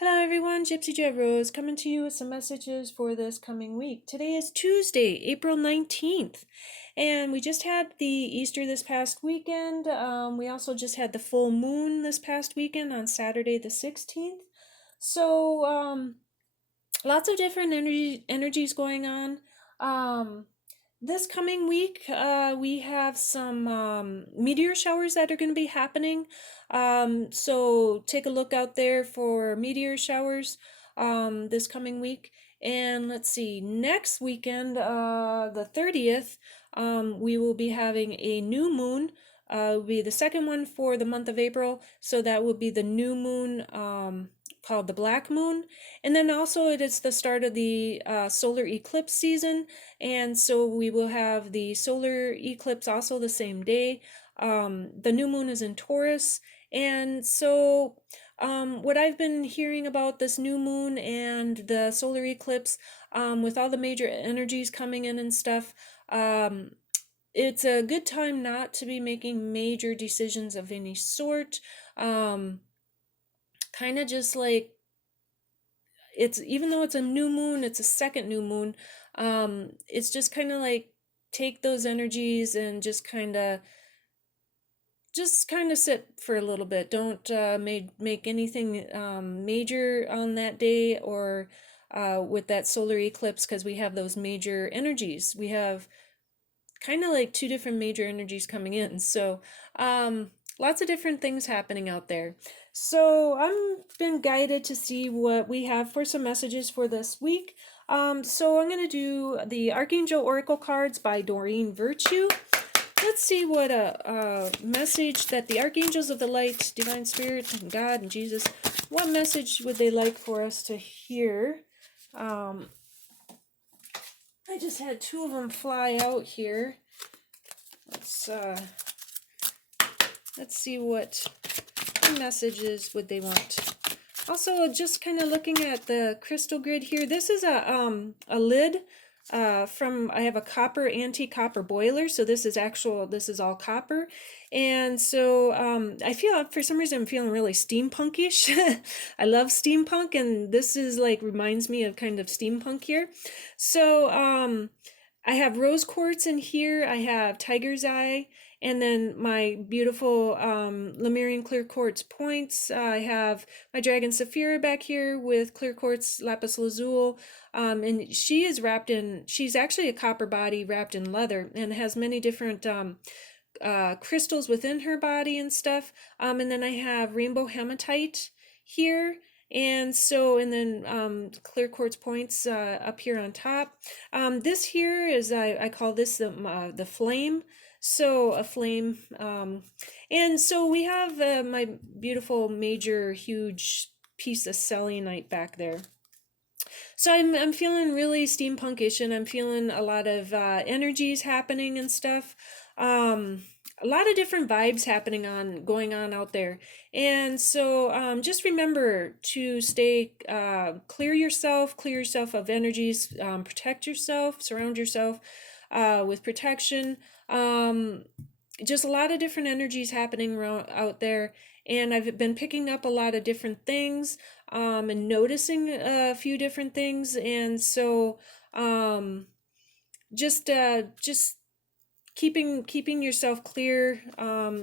Hello everyone, Gypsy Jet Rose coming to you with some messages for this coming week. Today is Tuesday, April 19th, and we just had the Easter this past weekend. We also just had the full moon this past weekend on Saturday the 16th. So, lots of different energies going on. This coming week, we have some meteor showers that are going to be happening. So take a look out there for meteor showers this coming week. And let's see, next weekend, the 30th, we will be having a new moon. Will be the second one for the month of April. So that will be the new moon called the Black Moon. And then also it is the start of the solar eclipse season. And so we will have the solar eclipse also the same day. The new moon is in Taurus. And so what I've been hearing about this new moon and the solar eclipse, with all the major energies coming in and stuff, it's a good time not to be making major decisions of any sort. Kind of just like, it's, even though it's a new moon, it's a second new moon. It's just kind of like take those energies and just kind of sit for a little bit. Don't make anything major on that day, or with that solar eclipse, because we have those major energies. We have kind of like two different major energies coming in. So lots of different things happening out there. So I've been guided to see what we have for some messages for this week. So I'm going to do the Archangel Oracle Cards by Doreen Virtue. Let's see what a message that the Archangels of the Light, Divine Spirit, and God, and Jesus, what message would they like for us to hear? I just had two of them fly out here. Let's see what messages would they want. Also, just kind of looking at the crystal grid here. This is a lid from, I have a copper, anti-copper boiler. So this is all copper. And so I feel, for some reason, I'm feeling really steampunkish. I love steampunk, and this is like, reminds me of kind of steampunk here. So I have rose quartz in here. I have tiger's eye. And then my beautiful Lemurian clear quartz points. I have my dragon Saphira back here with clear quartz lapis lazuli. And she is she's actually a copper body wrapped in leather, and has many different crystals within her body and stuff. And then I have rainbow hematite here. And then clear quartz points up here on top. This here is, I call this the flame. So a flame, and so we have my beautiful major huge piece of selenite back there. So I'm feeling really steampunkish, and I'm feeling a lot of energies happening and stuff. A lot of different vibes going on out there. And so just remember to stay clear yourself of energies, protect yourself, surround yourself with protection. Just a lot of different energies happening out there, and I've been picking up a lot of different things and noticing a few different things. And so just keeping yourself clear,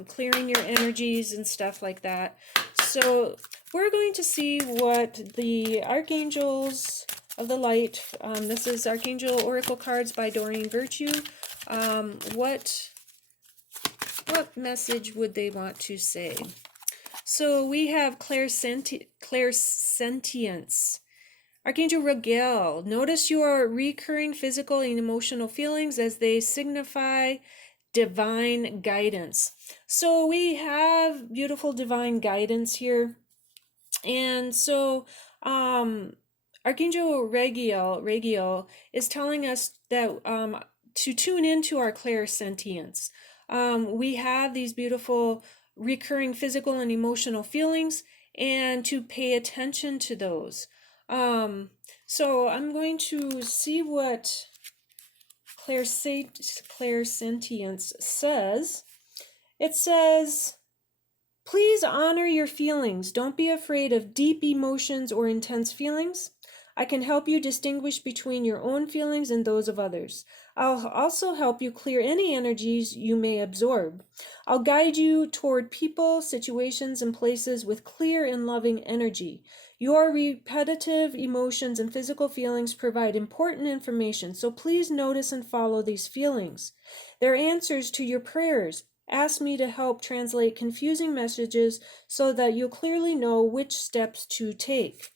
clearing your energies and stuff like that. So we're going to see what the Archangels of the Light, this is Archangel Oracle Cards by Doreen Virtue. What message would they want to say? So we have Clairsentience. Archangel Raguel, notice your recurring physical and emotional feelings as they signify divine guidance. So we have beautiful divine guidance here. And so Archangel Raguel is telling us that to tune into our clairsentience. We have these beautiful recurring physical and emotional feelings, and to pay attention to those. So I'm going to see what clairsentience says. It says, Please honor your feelings. Don't be afraid of deep emotions or intense feelings. I can help you distinguish between your own feelings and those of others. I'll also help you clear any energies you may absorb. I'll guide you toward people, situations, and places with clear and loving energy. Your repetitive emotions and physical feelings provide important information, so please notice and follow these feelings. They're answers to your prayers. Ask me to help translate confusing messages so that you'll clearly know which steps to take.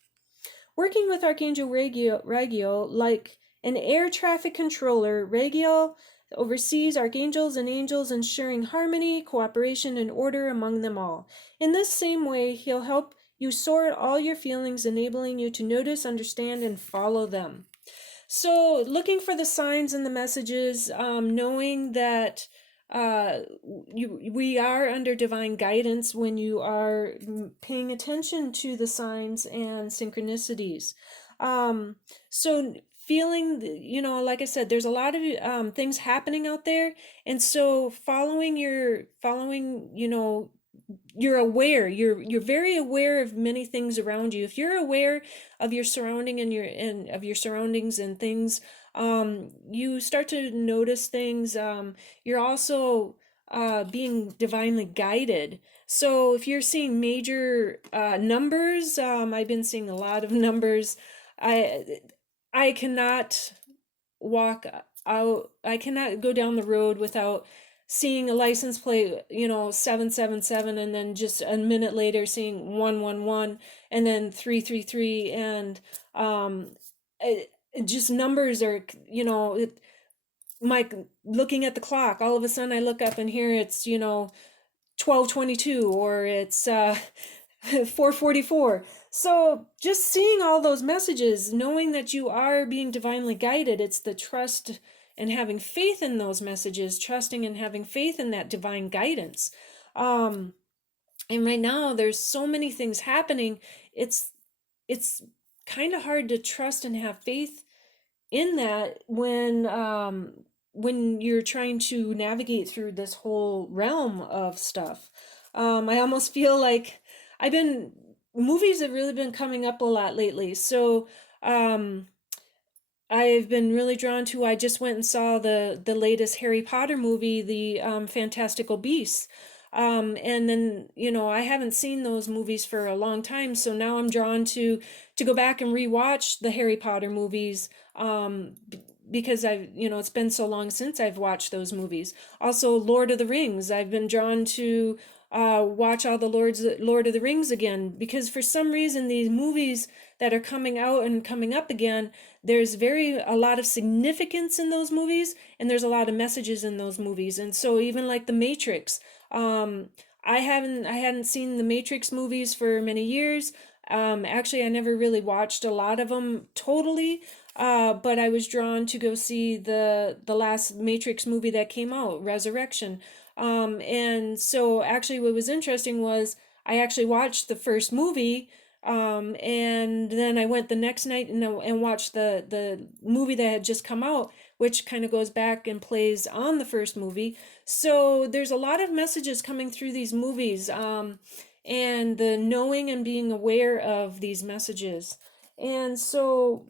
Working with Archangel Raguel, like an air traffic controller, Raguel oversees archangels and angels, ensuring harmony, cooperation, and order among them all. In this same way, he'll help you sort all your feelings, enabling you to notice, understand, and follow them. So, looking for the signs and the messages, knowing that we are under divine guidance when you are paying attention to the signs and synchronicities. So feeling, like I said, there's a lot of things happening out there, and so following, you're aware. You're very aware of many things around you. If you're aware of your surrounding and of your surroundings and things, you start to notice things. You're also being divinely guided. So if you're seeing major numbers, I've been seeing a lot of numbers. I cannot walk out. I cannot go down the road without seeing a license plate, 777, and then just a minute later seeing 111, and then 333, and just numbers are, looking at the clock, all of a sudden I look up and here it's 12:22, or it's 4:44. So just seeing all those messages, knowing that you are being divinely guided, it's the trust and having faith in those messages, trusting and having faith in that divine guidance. And right now there's so many things happening. It's kind of hard to trust and have faith in that when you're trying to navigate through this whole realm of stuff. I almost feel like movies have really been coming up a lot lately. So I've been really drawn to, I just went and saw the latest Harry Potter movie, the Fantastical Beasts. And then, I haven't seen those movies for a long time, so now I'm drawn to go back and rewatch the Harry Potter movies, because it's been so long since I've watched those movies. Also, Lord of the Rings, I've been drawn to watch all the Lord of the Rings again, because for some reason these movies that are coming out and coming up again, there's a lot of significance in those movies, and there's a lot of messages in those movies. And so even like The Matrix, I hadn't seen the Matrix movies for many years. Actually, I never really watched a lot of them totally, but I was drawn to go see the last Matrix movie that came out, Resurrection. And so actually what was interesting was I actually watched the first movie, and then I went the next night and watched the movie that had just come out, which kind of goes back and plays on the first movie. So there's a lot of messages coming through these movies, and the knowing and being aware of these messages. And so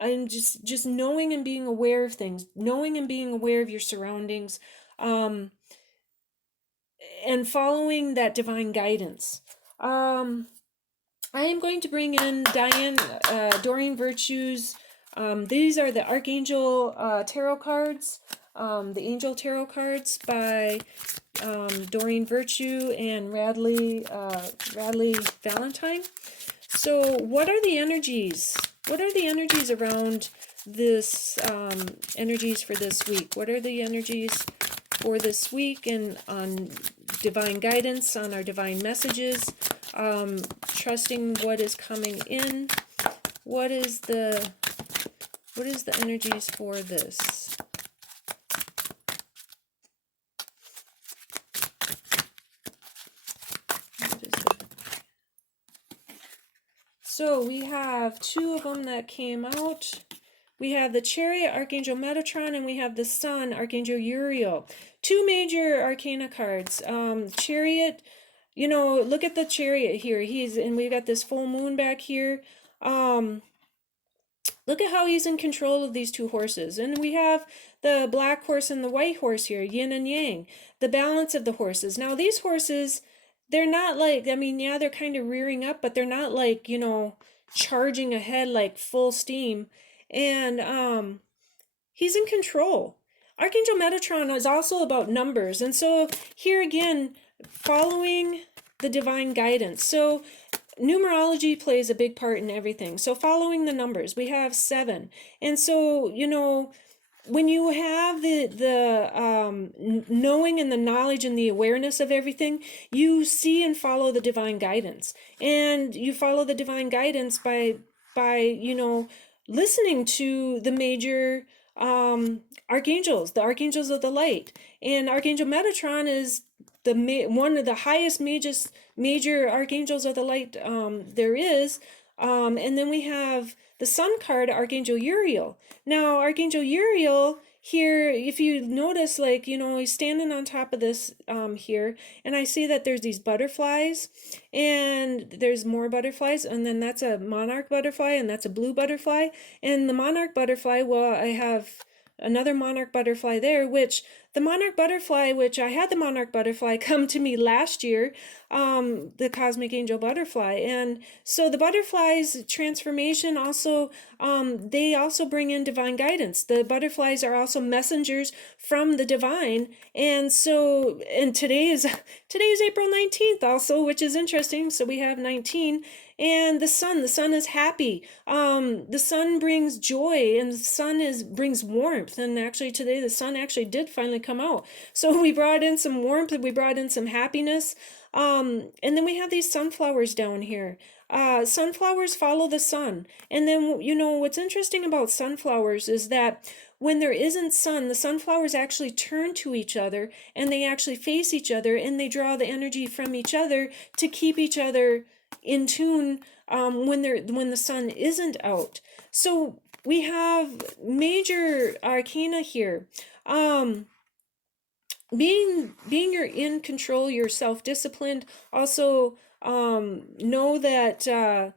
I'm just knowing and being aware of things, knowing and being aware of your surroundings, and following that divine guidance. I am going to bring in Doreen Virtue's. These are the Archangel Tarot cards, the Angel Tarot cards by Doreen Virtue and Radleigh Valentine. So what are the energies? What are the energies around this, energies for this week? What are the energies for this week and on divine guidance, on our divine messages, trusting what is coming in? What is the energies for this? So we have two of them that came out. We have the Chariot, Archangel Metatron, and we have the Sun, Archangel Uriel. Two major arcana cards. Chariot, you know, look at the chariot here. And we've got this full moon back here. Um, Look at how he's in control of these two horses. And we have the black horse and the white horse here, yin and yang, the balance of the horses. Now, these horses, they're not like, I mean, yeah, they're kind of rearing up, but they're not like, you know, charging ahead like full steam. And he's in control. Archangel Metatron is also about numbers. And so here again, following the divine guidance. So numerology plays a big part in everything. So following the numbers, we have 7. And so, you know, when you have the knowing and the knowledge and the awareness of everything, you see and follow the divine guidance. And you follow the divine guidance by you know, listening to the major archangels, the archangels of the light. And Archangel Metatron is one of the highest major archangels of the light there is. And then we have the sun card, Archangel Uriel. Now, Archangel Uriel here, if you notice, like, you know, he's standing on top of this here, and I see that there's these butterflies, and there's more butterflies, and then that's a monarch butterfly, and that's a blue butterfly. And the monarch butterfly, well, I have another monarch butterfly there, which the monarch butterfly, which I had the monarch butterfly come to me last year, the cosmic angel butterfly. And so the butterflies transformation also, they also bring in divine guidance. The butterflies are also messengers from the divine. And so, and today is April 19th also, which is interesting. So we have 19. And the sun is happy. The sun brings joy, and the sun brings warmth. And actually today the sun actually did finally come out. So we brought in some warmth, and we brought in some happiness. And then we have these sunflowers down here. Sunflowers follow the sun. And then, you know, what's interesting about sunflowers is that when there isn't sun, the sunflowers actually turn to each other, and they actually face each other, and they draw the energy from each other to keep each other in tune when the sun isn't out. So we have major arcana here. Being you're in control, you're self-disciplined. Also, know that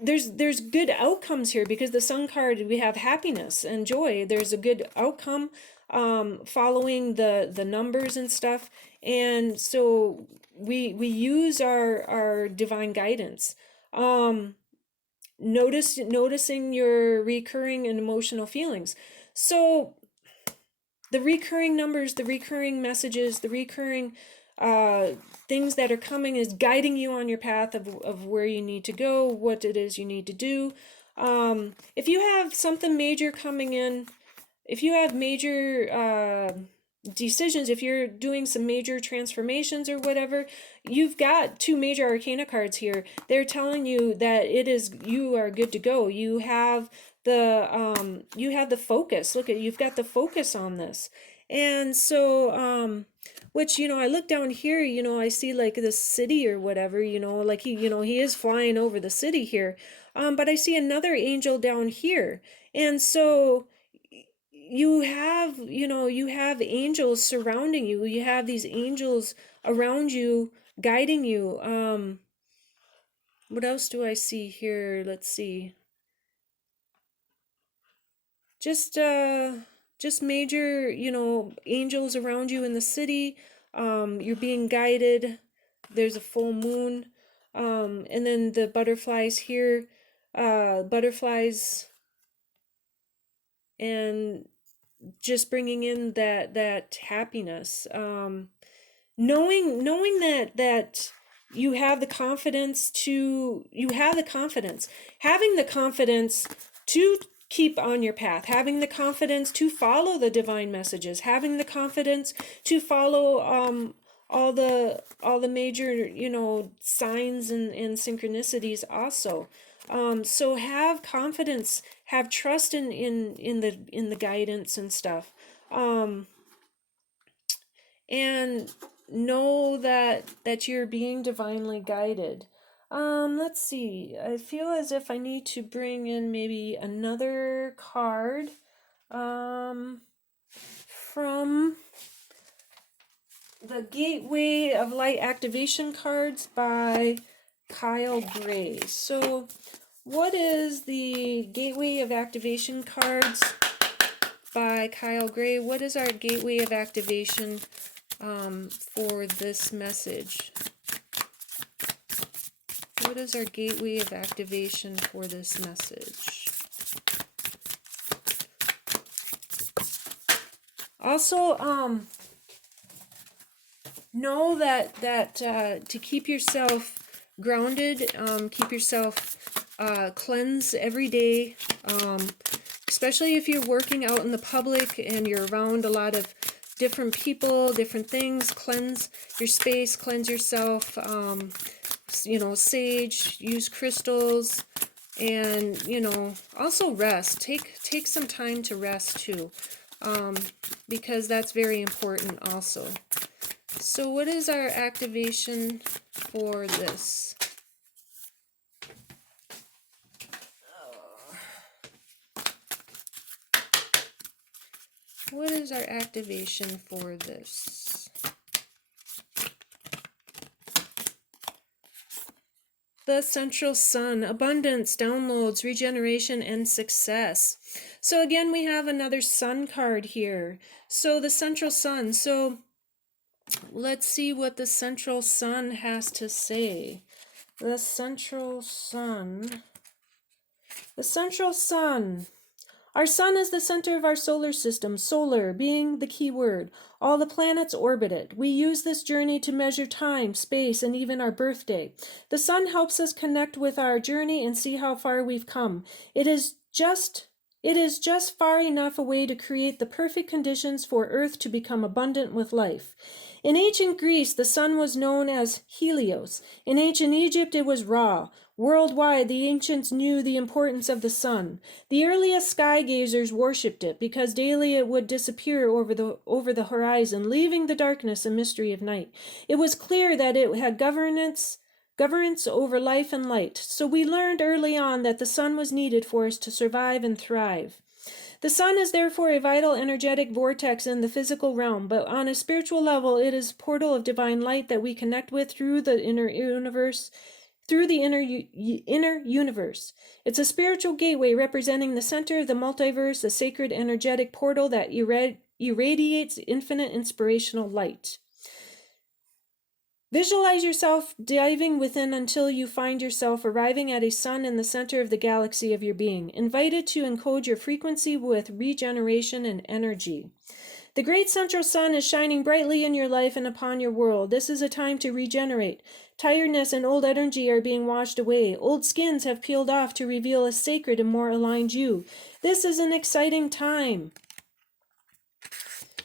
there's good outcomes here, because the sun card, we have happiness and joy. There's a good outcome following the numbers and stuff. And so we use our divine guidance. Noticing your recurring and emotional feelings. So the recurring numbers, the recurring messages, the recurring things that are coming is guiding you on your path of where you need to go, what it is you need to do. If you have something major coming in, if you have major decisions, if you're doing some major transformations or whatever, you've got 2 major arcana cards here. They're telling you that you are good to go. You have the focus. Look at, you've got the focus on this. And so which, you know, I look down here, you know, I see like this city or whatever, you know, like he is flying over the city here. But I see another angel down here. And so you have angels surrounding you. You have these angels around you, guiding you. What else do I see here? Let's see. Just major, you know, angels around you in the city. You're being guided. There's a full moon. And then the butterflies here, butterflies, and just bringing in that happiness. Knowing that you have the confidence having the confidence to keep on your path, having the confidence to follow the divine messages, having the confidence to follow all the major, you know, signs and synchronicities also. So have confidence, have trust in the guidance and stuff. And know that you're being divinely guided. Let's see. I feel as if I need to bring in maybe another card from the Gateway of Light Activation Cards by Kyle Gray. So what is the Gateway of Activation Cards by Kyle Gray? What is our Gateway of Activation for this message? What is our Gateway of Activation for this message? Also, know that to keep yourself grounded, keep yourself cleansed every day, especially if you're working out in the public and you're around a lot of different people, different things. Cleanse your space, cleanse yourself. You know, sage, use crystals, and also rest. Take some time to rest too, because that's very important also. So what is our activation for this? What is our activation for this? The central sun, abundance, downloads, regeneration, and success. So again, we have another sun card here. So the central sun. So let's see what the central sun has to say. The central sun. The central sun. Our sun is the center of our solar system, solar being the key word. All the planets orbit it. We use this journey to measure time, space, and even our birthday. The sun helps us connect with our journey and see how far we've come. It is just far enough away to create the perfect conditions for Earth to become abundant with life. In ancient Greece, the sun was known as Helios. In ancient Egypt, it was Ra. Worldwide, the ancients knew the importance of the sun. The earliest sky gazers worshipped it because daily it would disappear over the horizon, leaving the darkness and mystery of night. It was clear that it had governance over life and light. So we learned early on that the sun was needed for us to survive and thrive. The sun is therefore a vital energetic vortex in the physical realm, but on a spiritual level, it is a portal of divine light that we connect with through the inner universe. Inner universe. It's a spiritual gateway representing the center of the multiverse, a sacred energetic portal that irradiates infinite inspirational light. Visualize yourself diving within until you find yourself arriving at a sun in the center of the galaxy of your being, invited to encode your frequency with regeneration and energy. The great central sun is shining brightly in your life and upon your world. This is a time to regenerate. Tiredness and old energy are being washed away. Old skins have peeled off to reveal a sacred and more aligned you. This is an exciting time.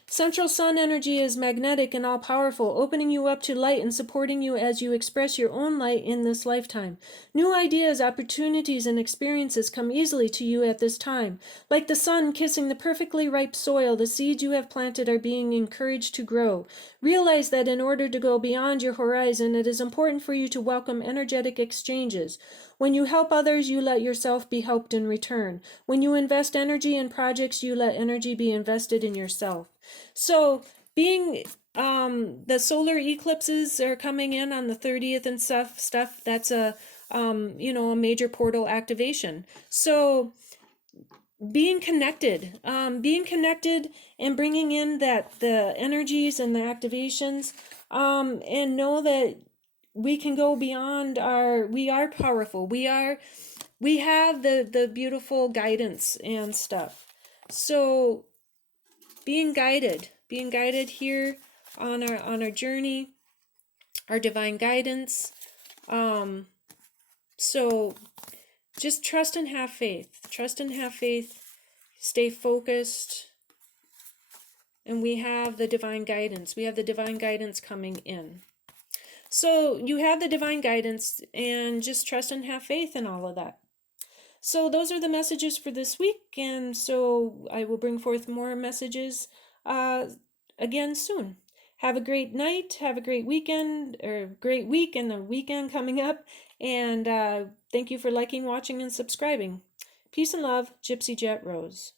Central sun energy is magnetic and all-powerful, opening you up to light and supporting you as you express your own light in this lifetime. New ideas, opportunities, and experiences come easily to you at this time. Like the sun kissing the perfectly ripe soil, the seeds you have planted are being encouraged to grow. Realize that in order to go beyond your horizon, it is important for you to welcome energetic exchanges. When you help others, you let yourself be helped in return. When you invest energy in projects, you let energy be invested in yourself. So, being the solar eclipses are coming in on the 30th and stuff, that's a a major portal activation. So, being connected and bringing in the energies and the activations, and know that we can go beyond we are powerful. We have the beautiful guidance and stuff. So being guided here on our journey, our divine guidance. So just trust and have faith. Stay focused. And we have the divine guidance. We have the divine guidance coming in. So you have the divine guidance, and just trust and have faith in all of that. So those are the messages for this week, and so I will bring forth more messages again soon. Have a great night, have a great weekend, or great week and a weekend coming up, and thank you for liking, watching, and subscribing. Peace and love, Gypsy Jet Rose.